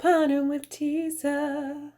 Couponing with Teaser.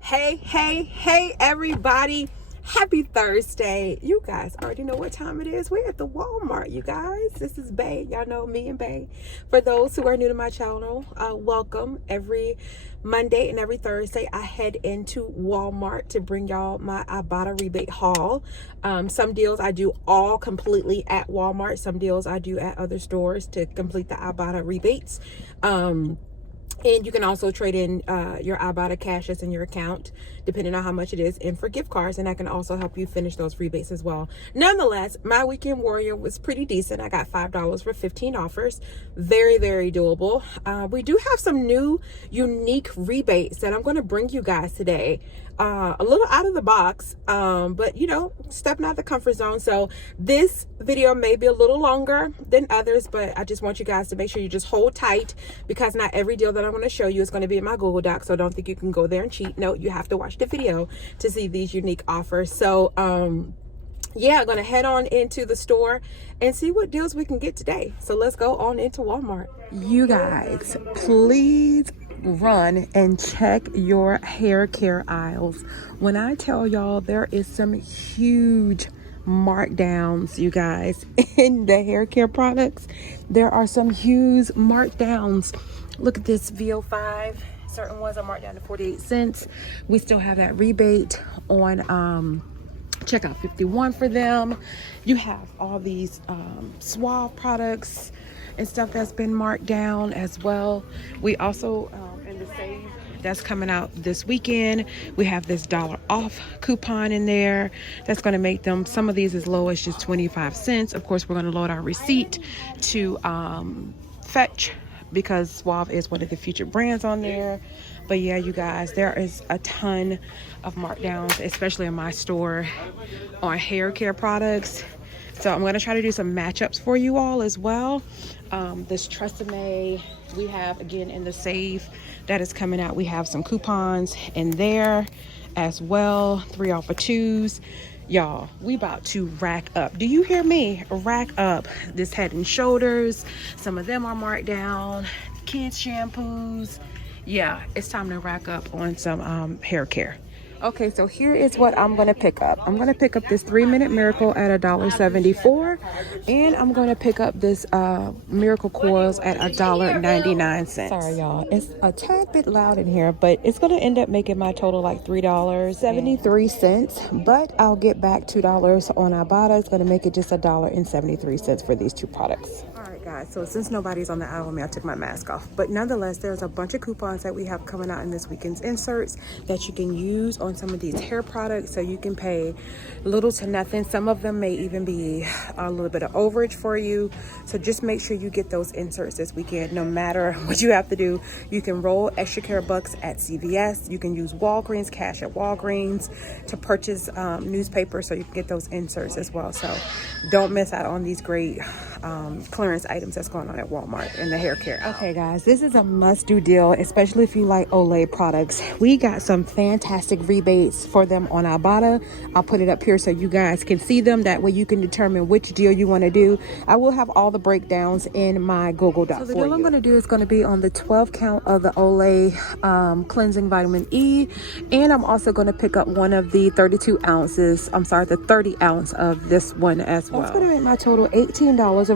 Hey, everybody. Happy Thursday. You guys already know what time it is. We're at the Walmart, you guys. This is Bay. Y'all know me and Bay. For those who are new to my channel, welcome. Every Monday and every Thursday, I head into Walmart to bring y'all my Ibotta rebate haul. Some deals I do all completely at Walmart. Some deals I do at other stores to complete the Ibotta rebates. And you can also trade in your Ibotta cash that's in your account, depending on how much it is, and for gift cards. And that can also help you finish those rebates as well. Nonetheless, my weekend warrior was pretty decent. I got $5 for 15 offers. Very, very doable. We do have some new, unique rebates that I'm going to bring you guys today. A little out of the box, but you know, stepping out the comfort zone. So this video may be a little longer than others, but I just want you guys to make sure you just hold tight, because not every deal that I'm going to show you is going to be in my Google Doc. So don't think you can go there and cheat. No, you have to watch the video to see these unique offers. So yeah, I'm going to head on into the store and see what deals we can get today. So let's go on into Walmart. You guys, please run and check your hair care aisles. When I tell y'all, there is some huge markdowns, you guys, in the hair care products. There are some huge markdowns. Look at this VO5. Certain ones are marked down to 48 cents. We still have that rebate on checkout 51 for them. You have all these Suave products and stuff that's been marked down as well. We also in the save that's coming out this weekend, we have this $1 off coupon in there that's going to make them, some of these as low as just 25 cents. Of course, we're going to load our receipt to fetch, because Suave is one of the featured brands on there. But yeah, you guys, there is a ton of markdowns, especially in my store, on hair care products. So I'm going to try to do some matchups for you all as well. This Tresemme we have again in the save that is coming out. We have some coupons in there as well. 3 off of 2s. Y'all, we about to rack up. Do you hear me? Rack up. This Head and Shoulders, some of them are marked down. Kids shampoos. Yeah, it's time to rack up on some hair care. Okay, so here is what I'm going to pick up. I'm going to pick up this 3-Minute Miracle at $1.74. And I'm going to pick up this Miracle Coils at $1.99. Sorry, y'all. It's a tad bit loud in here, but it's going to end up making my total like $3.73. But I'll get back $2 on Ibotta. It's going to make it just $1.73 for these two products. All right, guys. So since nobody's on the aisle with me, I took my mask off. But nonetheless, there's a bunch of coupons that we have coming out in this weekend's inserts that you can use on some of these hair products, so you can pay little to nothing. Some of them may even be a little bit of overage for you. So just make sure you get those inserts this weekend. No matter what you have to do, you can roll extra care bucks at CVS. You can use Walgreens cash at Walgreens to purchase newspapers, so you can get those inserts as well. So don't miss out on these great clearance items that's going on at Walmart in the hair care. Okay, guys, this is a must-do deal, especially if you like Olay products. We got some fantastic rebates for them on Ibotta. I'll put it up here so you guys can see them. That way you can determine which deal you want to do. I will have all the breakdowns in my Google Doc. So the deal I'm going to do is going to be on the 12 count of the Olay cleansing vitamin E, and I'm also going to pick up one of the 32 ounces. I'm sorry, the 30 ounce of this one as well. That's going to make my total $18.44.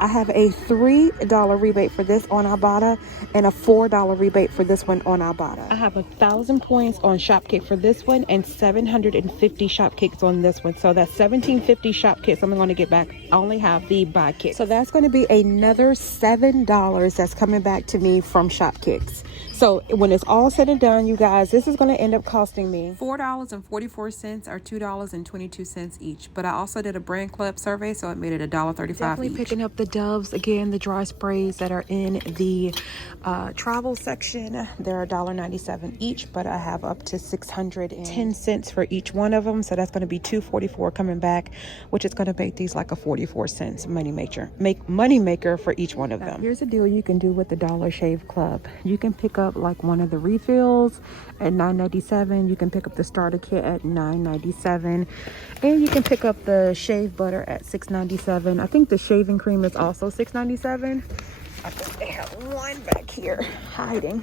I have a $3 rebate for this on Ibotta and a $4 rebate for this one on Ibotta. I have 1,000 points on Shopkick for this one and 750 Shopkicks on this one. So that's 1,750 Shopkicks I'm going to get back. I only have the buy kick. So that's going to be another $7 that's coming back to me from Shopkicks. So when it's all said and done, you guys, this is going to end up costing me $4.44 or $2.22 each. But I also did a brand club survey, so it made it $1.35 Definitely each. Picking up the Doves, again, the dry sprays that are in the travel section. They're $1.97 each, but I have up to 610 cents for each one of them. So that's going to be $2.44 coming back, which is going to make these like a 44 cents money maker for each one of them. Here's a deal you can do with the Dollar Shave Club. You can pick up like one of the refills at $9.97. You can pick up the starter kit at $9.97, and you can pick up the shave butter at $6.97. I think the shaving cream is also $6.97. I think they have one back here hiding.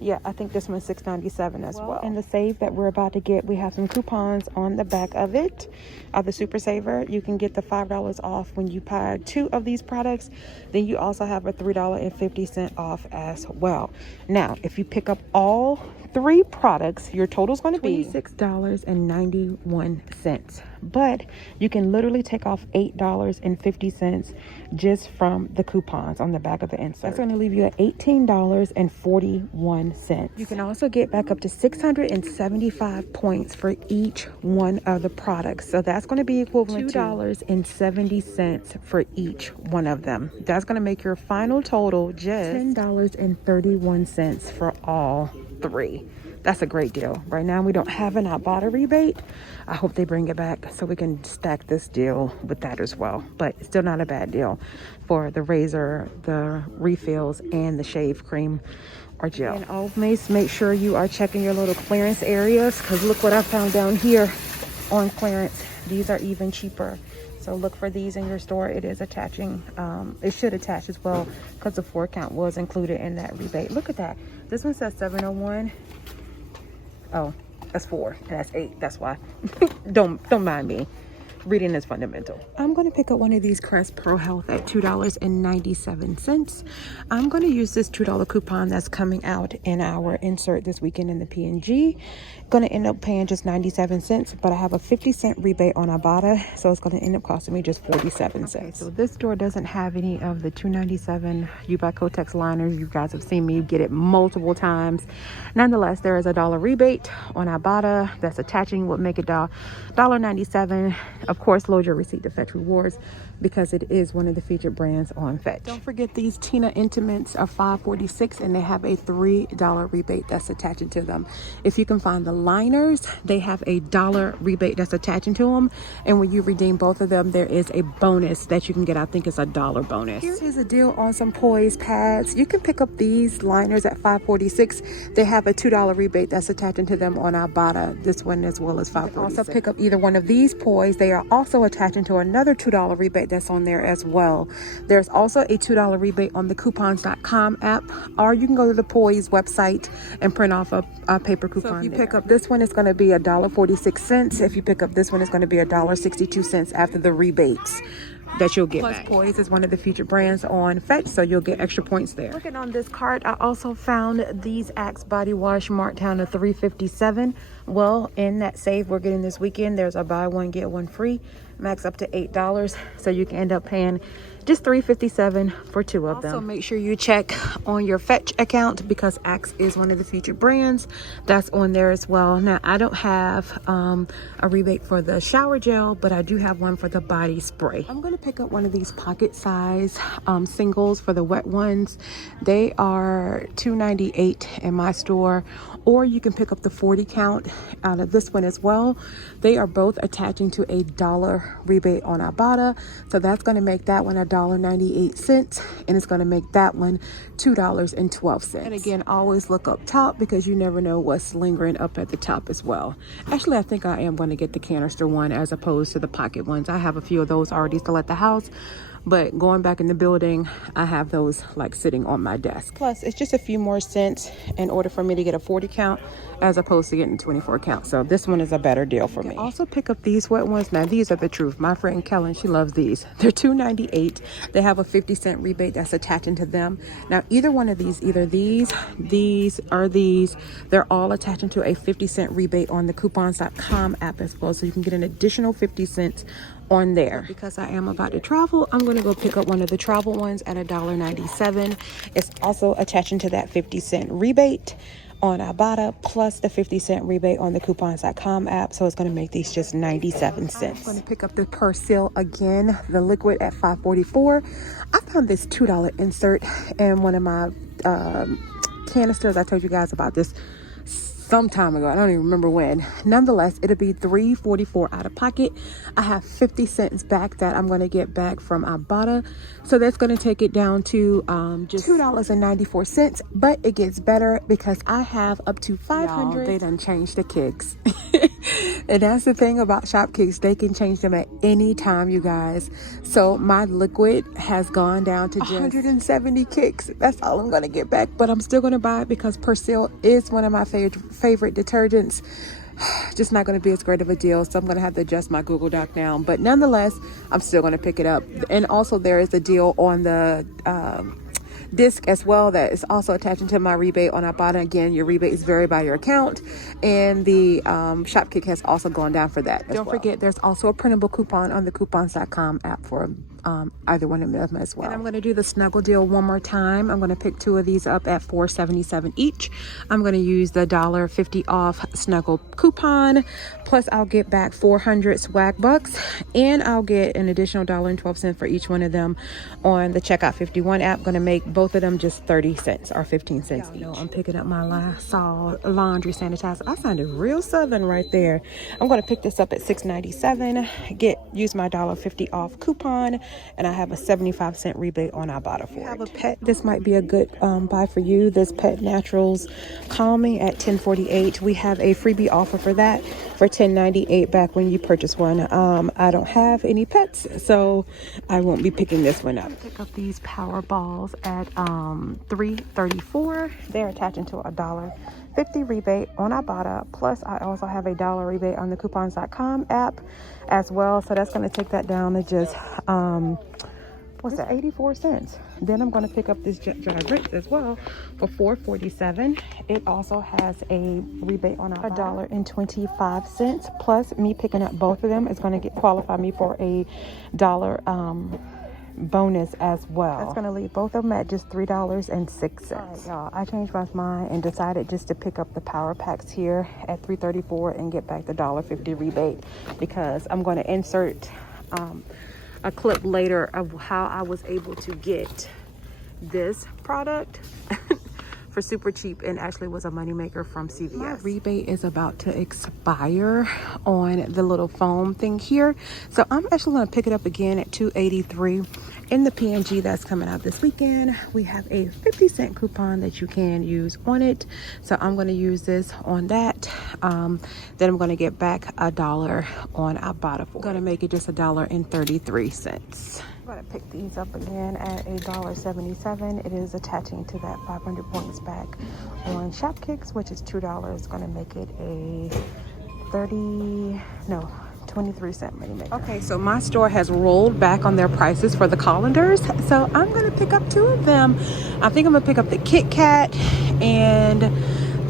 Yeah, I think this one's $6.97 as well. In the save that we're about to get, we have some coupons on the back of it. The Super Saver, you can get the $5 off when you buy 2 of these products. Then you also have a $3.50 off as well. Now, if you pick up all 3 products, your total is going to be $26.91. But you can literally take off $8.50 just from the coupons on the back of the insert. That's going to leave you at $18.41. You can also get back up to 675 points for each one of the products. So that's going to be equivalent to $2.70 for each one of them. That's going to make your final total just $10.31 for all 3. That's a great deal. Right now we don't have an Ibotta rebate. I hope they bring it back so we can stack this deal with that as well. But it's still not a bad deal for the razor, the refills, and the shave cream or gel. And always make sure you are checking your little clearance areas, because look what I found down here on clearance. These are even cheaper. So look for these in your store. It is attaching. It should attach as well, because the 4 count was included in that rebate. Look at that. This one says 701. Oh, that's 4 and that's 8. That's why. Don't mind me. Reading is fundamental. I'm going to pick up one of these Crest Pro Health at $2.97. I'm going to use this $2 coupon that's coming out in our insert this weekend in the P&G. Going to end up paying just 97 cents, but I have a 50-cent rebate on Ibotta, so it's going to end up costing me just 47 cents. Okay, so this store doesn't have any of the $2.97 U by Kotex liners. You guys have seen me get it multiple times. Nonetheless, there is a $1 rebate on Ibotta that's attaching, what make it $1.97. Of course, load your receipt to Fetch Rewards, because it is one of the featured brands on Fetch. Don't forget these Tina Intimates are $5.46, and they have a $3 rebate that's attaching to them. If you can find the liners, they have a $1 rebate that's attaching to them, and when you redeem both of them, there is a bonus that you can get. I think it's a $1 bonus. Here is a deal on some Poise pads. You can pick up these liners at $5.46. They have a $2 rebate that's attaching to them on Ibotta. This one as well as $5.46. Also pick up either one of these Poise. They are also attaching to another $2 rebate that's on there as well. There's also a $2 rebate on the coupons.com app, or you can go to the Poise website and print off a paper coupon. So if you pick up this one, it's going to be $1.46. If you pick up this one, it's going to be $1.62 after the rebates that you'll get back. Poise is one of the featured brands on Fetch, so you'll get extra points there. Looking on this cart, I also found these Axe body wash marked down to $3.57. Well, in that save we're getting this weekend, there's a buy one get one free, max up to $8, so you can end up paying just $3.57 for 2 of them. Also, make sure you check on your Fetch account, because Axe is one of the featured brands that's on there as well. Now, I don't have a rebate for the shower gel, but I do have one for the body spray. I'm going to pick up one of these pocket size singles for the wet ones. They are $2.98 in my store, or you can pick up the 40 count out of this one as well. They are both attaching to a $1 rebate on Ibotta, so that's going to make that one $1.98, and it's going to make that one $2.12. And again, always look up top, because you never know what's lingering up at the top as well. Actually, I think I am going to get the canister one as opposed to the pocket ones. I have a few of those already still at the house, but going back in the building, I have those like sitting on my desk. Plus, it's just a few more cents in order for me to get a 40 count as opposed to getting 24 count. So this one is a better deal for me. Also pick up these wet ones. Now, these are the truth. My friend Kellen, she loves these. They're $2.98. They have a 50-cent rebate that's attaching to them. Now, either one of these, either these, or these, they're all attaching to a 50-cent rebate on the coupons.com app as well. So you can get an additional 50 cents on there. Because I am about to travel, I'm going to go pick up one of the travel ones at $1.97. It's also attaching to that 50-cent rebate on Ibotta, plus the 50-cent rebate on the coupons.com app. So it's going to make these just 97 cents. I'm going to pick up the Persil again, the liquid, at $5.44. I found this $2 insert in one of my canisters. I told you guys about this some time ago. I don't even remember when. Nonetheless, it'll be $3.44 out of pocket. I have 50 cents back that I'm going to get back from Ibotta. So that's going to take it down to just $2.94. But it gets better because I have up to 500. They done changed the kicks. And that's the thing about shop kicks. They can change them at any time, you guys. So my liquid has gone down to just 170 kicks. That's all I'm going to get back. But I'm still going to buy it because Persil is one of my favorite detergents. Just not going to be as great of a deal, so I'm going to have to adjust my Google Doc now, but nonetheless I'm still going to pick it up. And also there is a deal on the disc as well that is also attaching to my rebate on Ibotta. Again, your rebate is varied by your account, and the shop kick has also gone down for that. Don't forget, there's also a printable coupon on the coupons.com app for either one of them as well. And I'm going to do the snuggle deal one more time. I'm going to pick 2 of these up at $4.77 each. I'm going to use the $1.50 off snuggle coupon, plus I'll get back 400 swag bucks, and I'll get an additional $1.12 for each one of them on the Checkout 51 app. Going to make both of them just 30 cents or 15 cents each. I'm picking up my Lysol laundry sanitizer. I sounded real southern right there. I'm going to pick this up at $6.97. Use my $1.50 off coupon, and I have a 75-cent rebate on Ibotta for it. If you have a pet, this might be a good buy for you. This Pet Naturals Calming at $10.48. We have a freebie offer for that for $10.98 back when you purchase one. I don't have any pets, so I won't be picking this one up. Pick up these power balls at $3.34. They're attaching to a $1.50 rebate on Ibotta, plus I also have a $1 rebate on the coupons.com app as well, so that's going to take that down to just what's that, 84 cents. Then I'm going to pick up this jet dry rinse as well for $4.47. It also has a rebate on $1.25, plus me picking up both of them is going to qualify me for a $1 bonus as well. That's going to leave both of them at just $3.06. All right, y'all, I changed my mind and decided just to pick up the power packs here at $3.34 and get back the $1.50 rebate, because I'm going to insert a clip later of how I was able to get this product for super cheap, and actually was a moneymaker from CVS. My rebate is about to expire on the little foam thing here, so I'm actually going to pick it up again at $2.83 in the PNG that's coming out this weekend. We have a 50-cent coupon that you can use on it, so I'm going to use this on that. Then I'm going to get back $1 on Ibotta for it. I'm going to make it just $1.33. I'm going to pick these up again at $1.77. It is attaching to that 500 points back on Shop Kicks, which is $2. Going to make it a 23-cent money maker. Okay, so my store has rolled back on their prices for the colanders, so I'm going to pick up 2 of them. I think I'm going to pick up the Kit Kat and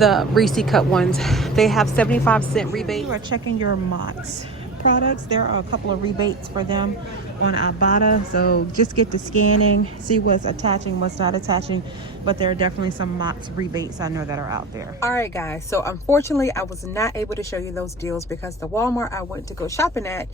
the Reese Cut ones. They have 75-cent rebate. You are checking your Mott's products. There are a couple of rebates for them on Ibotta, so just get to scanning, see what's attaching, what's not attaching, but there are definitely some Mott's rebates I know that are out there. All right, guys, so unfortunately I was not able to show you those deals because the Walmart I went to go shopping at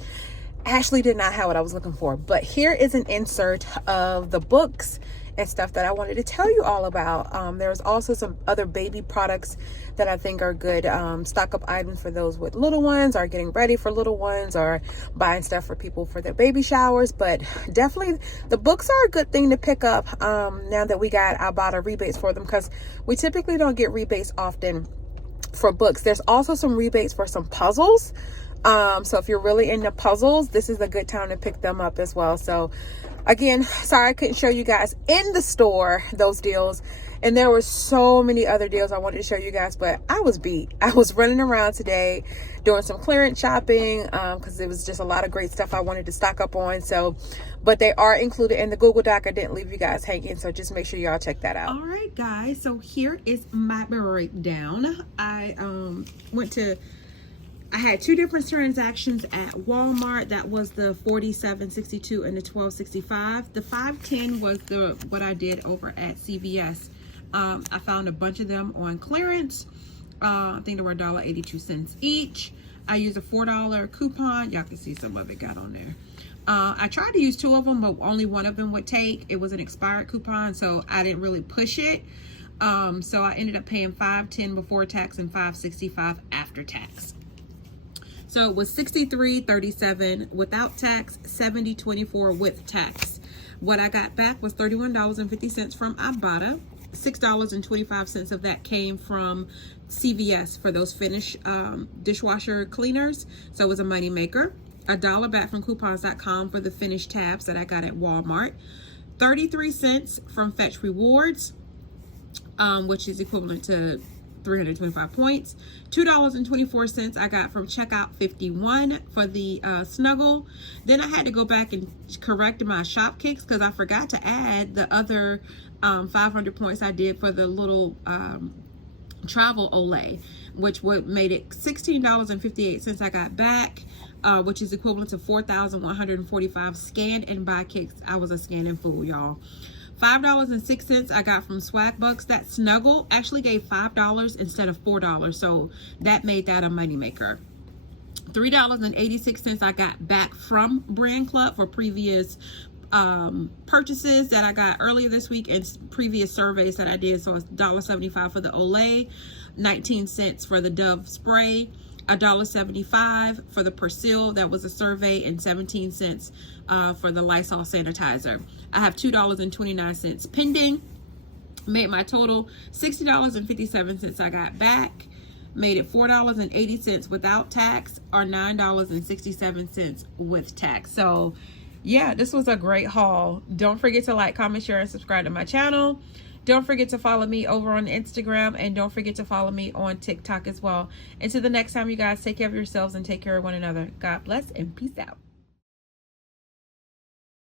actually did not have what I was looking for. But here is an insert of the books and stuff that I wanted to tell you all about. There's also some other baby products that I think are good stock up items for those with little ones, or getting ready for little ones, or buying stuff for people for their baby showers. But definitely the books are a good thing to pick up now that we got Ibotta rebates for them, because we typically don't get rebates often for books. There's also some rebates for some puzzles. So if you're really into puzzles, this is a good time to pick them up as well. So again, sorry I couldn't show you guys in the store those deals, and there were so many other deals I wanted to show you guys, but I was beat. I was running around today doing some clearance shopping because there was just a lot of great stuff I wanted to stock up on. So, but they are included in the Google Doc. I didn't leave you guys hanging, so just make sure y'all check that out. All right, guys, so here is my breakdown. I had 2 different transactions at Walmart. That was the $47.62 and the $12.65. The $5.10 was what I did over at CVS. I found a bunch of them on clearance. I think they were $1.82 each. I used a $4 coupon. Y'all can see some of it got on there. I tried to use 2 of them, but only one of them would take. It was an expired coupon, so I didn't really push it. So I ended up paying $5.10 before tax and $5.65 after tax. So it was $63.37 without tax, $70.24 with tax. What I got back was $31.50 from Ibotta. $6.25 of that came from CVS for those Finish dishwasher cleaners. So it was a money maker. $1 back from coupons.com for the Finish tabs that I got at Walmart. 33 cents from Fetch Rewards, which is equivalent to 325 points. $2.24 I got from Checkout 51 for the Snuggle. Then I had to go back and correct my shop kicks because I forgot to add the other 500 points I did for the little travel Olay, which made it $16.58 I got back, which is equivalent to 4,145 scanned and buy kicks. I was a scanning fool, y'all. $5.06 I got from Swagbucks. That Snuggle actually gave $5 instead of $4, so that made that a moneymaker. $3.86 I got back from Brand Club for previous purchases that I got earlier this week and previous surveys that I did. So it's $1.75 for the Olay, 19 cents for the Dove spray, $1.75 for the Persil, that was a survey, and 17 cents for the Lysol sanitizer. I have $2.29 pending. Made my total $60.57 I got back. Made it $4.80 without tax, or $9.67 with tax. So yeah, this was a great haul. Don't forget to like, comment, share, and subscribe to my channel. Don't forget to follow me over on Instagram, and don't forget to follow me on TikTok as well. Until the next time, you guys, take care of yourselves and take care of one another. God bless and peace out.